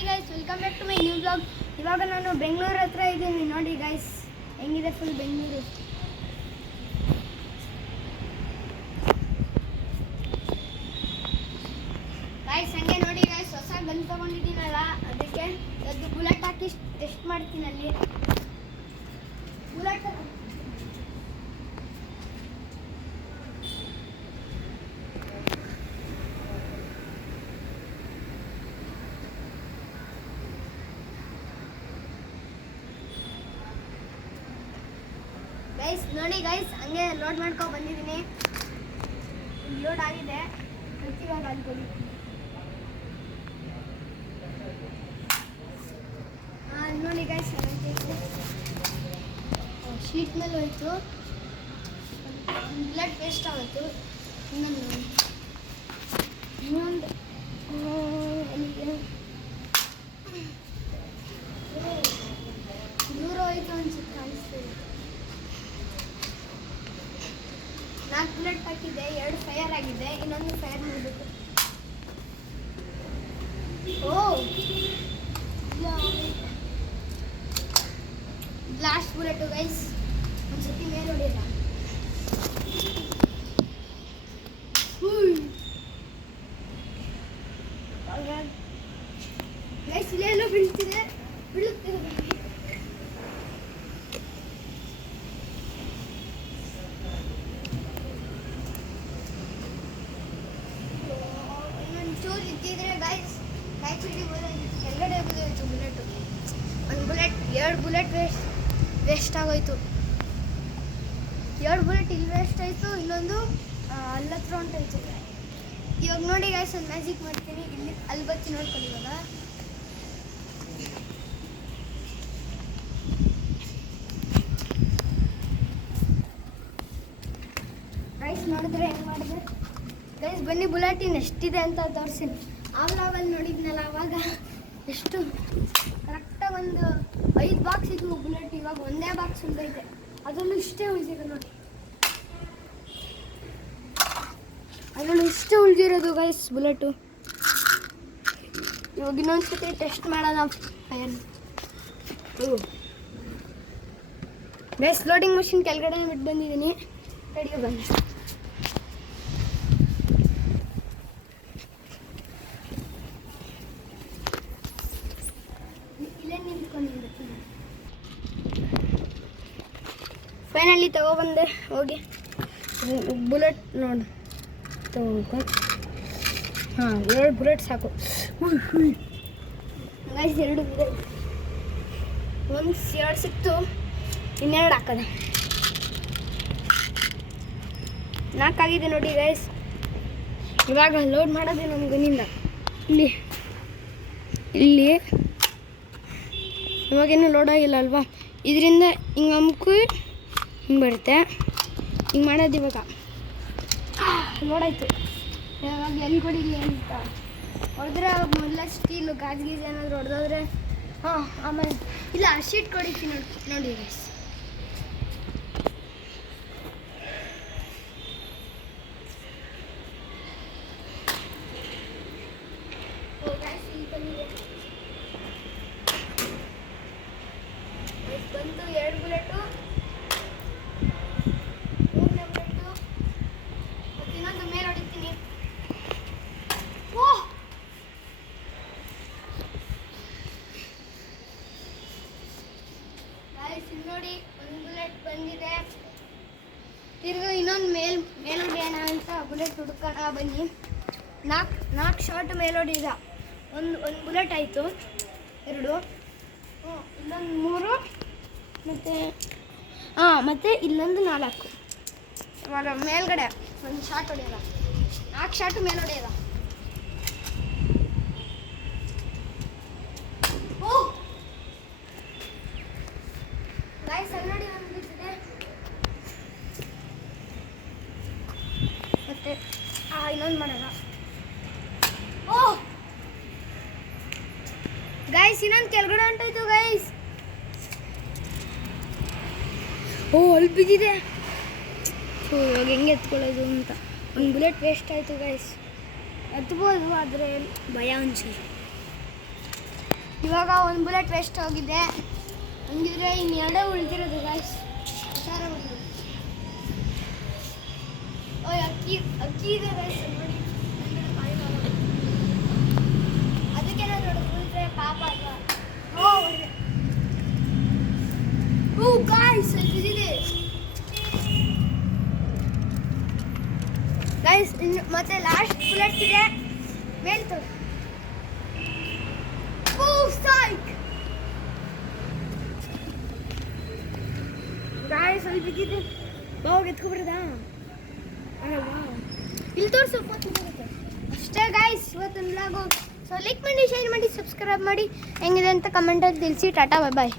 Hi guys, welcome back to my new blog. ಇವಾಗ ನಾನು ಬೆಂಗಳೂರು ಹತ್ರ ಇದ್ದೀನಿ. ನೋಡಿ ಗೈಸ್, ಹೆಂಗಿದೆ ಫುಲ್ ಬೆಂಗಳೂರು. ಗೈಸ್ ಹಂಗೆ ನೋಡಿ ಗೈಸ್, ಹೊಸ ಗನ್ ತಗೊಂಡಿದ್ದೀನಲ್ಲ, ಅದಕ್ಕೆ ಅದು ಬುಲೆಟ್ ಹಾಕಿ ಟೆಸ್ಟ್ ಮಾಡ್ತೀನಿ. ಅಲ್ಲಿ ಬುಲೆಟ್ ಗೈಸ್ ನೋಡಿ ಗೈಸ್, ಹಂಗೆ ಲೋಡ್ ಮಾಡ್ಕೊಂಡು ಬಂದಿದ್ದೀನಿ. ಲೋಡ್ ಆಗಿದೆ, ಇವಾಗ ಅನ್ಕೊಳ್ಳಿ. ನೋಡಿ ಗೈಸ್, ಶೀಟ್ ಮೇಲೆ ಹೋಯ್ತು, ಬ್ಲಡ್ ವೇಸ್ಟ್ ಆಗೋಯ್ತು. ಇನ್ನೊಂದು ದೂರ ಹೋಯ್ತು ಅನ್ಸುತ್ತೆ, ಕಾಣಿಸ್ತಿದೆ. 4 ಬುಲೆಟ್ ಹಾಕಿದೆ, 2 ಫೈರ್ ಆಗಿದೆ, ಇನ್ನೊಂದು ಫೈರ್ ಮಾಡಬೇಕು. ಲಾಸ್ಟ್ ಬುಲೆಟು ಗೈಸ್, ಒಂದ್ಸತಿ ಮೇಲೆ ಹೊಡೆಯಲ್ಲ. ಗೈಸ್ ಇಲ್ಲೆಲ್ಲೋ ಬೀಳ್ತಿದೆ, ಬೀಳುತ್ತಿದೆ. ಚೂರು ಇದ್ದಿದ್ರೆ ಗೈಸ್ ಕೆಳಗಡೆ ಹೋಗೋದು ಬುಲೆಟು. ಒಂದು ಬುಲೆಟ್ 2 ಬುಲೆಟ್ ವೇಸ್ಟ್ ಆಗೋಯ್ತು. 2 ಬುಲೆಟ್ ಇಲ್ಲಿ ವೇಸ್ಟ್ ಆಯಿತು, ಇನ್ನೊಂದು ಅಲ್ಲಿ ಹತ್ರ ಹೊಂಟೋಯ್ತು. ಇವಾಗ ನೋಡಿ ಗೈಸ್, ಒಂದು ಮ್ಯಾಜಿಕ್ ಮಾಡ್ತೀನಿ. ಇಲ್ಲಿ ಅಲ್ಲಿ ಬತ್ತಿ ನೋಡ್ಕೊಳ್ಳಿ. ಇವಾಗ ಗೈಸ್ ನೋಡಿದ್ರೆ ಹೆಂಗೆ ಮಾಡಿದೆ ಗೈಸ್. ಬನ್ನಿ ಬುಲೆಟಿನ್ ಎಷ್ಟಿದೆ ಅಂತ ತೋರಿಸ್ತೀನಿ. ಆ ವ್ಲಾಗಲ್ಲಿ ನೋಡಿದ್ನಲ್ಲ, ಅವಾಗ ಎಷ್ಟು ಕರೆಕ್ಟಾಗಿ ಒಂದು 5 ಬಾಕ್ಸ್ ಇದ್ವು ಬುಲೆಟ್. ಇವಾಗ ಒಂದೇ ಬಾಕ್ಸ್ ಉಳಿದೈತೆ, ಅದರಲ್ಲೂ ಇಷ್ಟೇ ಉಳಿದಿದೆ ನೋಡಿ. ಅದರಲ್ಲೂ ಇಷ್ಟೇ ಉಳಿದಿರೋದು ಗೈಸ್ ಬುಲೆಟು. ಇವಾಗ ಇನ್ನೊಂದ್ಸತಿ ಟೆಸ್ಟ್ ಮಾಡೋಣ ಫೈರ್. ಗೈಸ್ ಲೋಡಿಂಗ್ ಮಷಿನ್ ಕೆಳಗಡೆ ಬಿಟ್ಟು ಬಂದಿದ್ದೀನಿ, ರೆಡಿ ಬನ್ನಿ. ಫೈನಲಿ ತಗೊಬಂದೆ ಹೋಗಿ. ಬುಲೆಟ್ ನೋಡಿ ತಗೋಬೇಕು. 2 ಬುಲೆಟ್ ಸಾಕು ಗೈಸ್. 2 ಬುಲೆಟ್, 2 ಸಿಕ್ತು, ಇನ್ನೆರಡು ಹಾಕದೆ 4 ಆಗಿದೆ ನೋಡಿ ಗೈಸ್. ಇವಾಗ ಲೋಡ್ ಮಾಡೋದು ನಮ್ಮ ಗನ್ನಿಂದ. ಇಲ್ಲಿ ಇವಾಗೇನು ಲೋಡ್ ಆಗಿಲ್ಲ ಅಲ್ವಾ, ಇದರಿಂದ ಹಿಂಗೆ ಅಮ್ಕು ಹಿಂಗೆ ಬರುತ್ತೆ. ಹಿಂಗೆ ಮಾಡೋದು ಇವಾಗ ಲೋಡ್ ಆಯಿತು. ಇವಾಗ ಎಲ್ಲಿ ಕೊಡಿಲಿ ಅಂತ ಹೊಡೆದ್ರೆ ಮೊದಲ ಸ್ಟೀಲು ಗಾಜ್ ಗೀಜ್ ಏನಾದರೂ ಹೊಡೆದೋದ್ರೆ ಆಮೇಲೆ ಇಲ್ಲ ಶೀಟ್ ಕೊಡಿತೀನಿ ನೋಡಿ ಗೈಸ್. ಬಂತು 2 ಬುಲೆಟು, 3ನೇ ಬುಲೆಟು, ಮತ್ತು ಇನ್ನೊಂದು ಮೇಲೆ ಹೊಡಿತೀನಿ. ನೋಡಿ 1 ಬುಲೆಟ್ ಬಂದಿದೆ. ತಿರ್ಗಿ ಇನ್ನೊಂದು ಮೇಲೊಡೆಯೋಣ ಅಂತ ಬುಲೆಟ್ ಹುಡ್ಕೋಣ ಬನ್ನಿ. 4 ಶಾರ್ಟ್ ಮೇಲೊಡಿದ. ಒಂದು ಬುಲೆಟ್ ಆಯಿತು, 2, ಇನ್ನೊಂದು 3, ಮತ್ತು ಇಲ್ಲೊಂದು 4. ಇವಾಗ ಮೇಲ್ಗಡೆ ಒಂದು ಶಾರ್ಟ್ ಹೊಡೆಯೋದ, 4 ಶಾರ್ಟು ಮೇಲೆ ಹೊಡೆಯೋದ. ಗೈಸ್ ಅಲ್ಲಿ ನೋಡಿ ಒಂದು ಬಿದ್ದಿದೆ, ಮತ್ತು ಇನ್ನೊಂದು ಮಾಡೋಣ. ಗೈಸ್ ಇನ್ನೊಂದು ಕೆಳಗಡೆ ಹೊಂಟೋಯ್ತು ಗೈಸ್. ಅಲ್ಲಿ ಬಿದ್ದಿದೆ. ಇವಾಗ ಹೆಂಗೆ ಎತ್ಕೊಳ್ಳೋದು ಅಂತ. ಒಂದು ಬುಲೆಟ್ ವೇಸ್ಟ್ ಆಯಿತು ಗೈಸ್. ಹತ್ಬೋದು, ಆದರೆ ಭಯ ಒಂಚೂರು. ಇವಾಗ ಒಂದು ಬುಲೆಟ್ ವೇಸ್ಟ್ ಹೋಗಿದೆ. ಹಂಗಿದ್ರೆ ಇನ್ನು ಎರಡೇ ಉಳಿದಿರೋದು ಗಾಯ್ಸ್. ಹುಷಾರ ಬಂದು ಅಕ್ಕಿ ಇದೆ ಗಾಯ್ಸ್ ನೋಡಿ. ಅದಕ್ಕೆ ನಾನು ನೋಡಿ ಉಳಿದ್ರೆ ಪಾಪ ಅಲ್ವಾ. ಓ ಗಾಯ್ಸ್ ಇದಿದೆ ಗಾಯ್ಸ್. ಇನ್ನು ಮತ್ತೆ ಲಾಸ್ಟ್ ಬುಲೆಟ್ ಇದೆ ಮೇಲೆ ತೋರಿಸಿ. ಗಾಯ್ಸ್ ಅಲ್ಲಿ ಬಿದ್ದಿದೆ. ಬಾವು ಎತ್ಕೊಬಿಡ್ದಾ ಇಲ್ಲಿ ತೋರಿಸು ಅಷ್ಟೇ ಗಾಯ್ಸ್ ಇವತ್ತಿನ ವ್ಲಾಗು. ಸೊ ಲೈಕ್ ಮಾಡಿ, ಶೇರ್ ಮಾಡಿ, ಸಬ್ಸ್ಕ್ರೈಬ್ ಮಾಡಿ. ಹೆಂಗಿದೆ ಅಂತ ಕಮೆಂಟಲ್ಲಿ ತಿಳಿಸಿ. ಟಾಟಾ, ಬಾಯ್ ಬಾಯ್.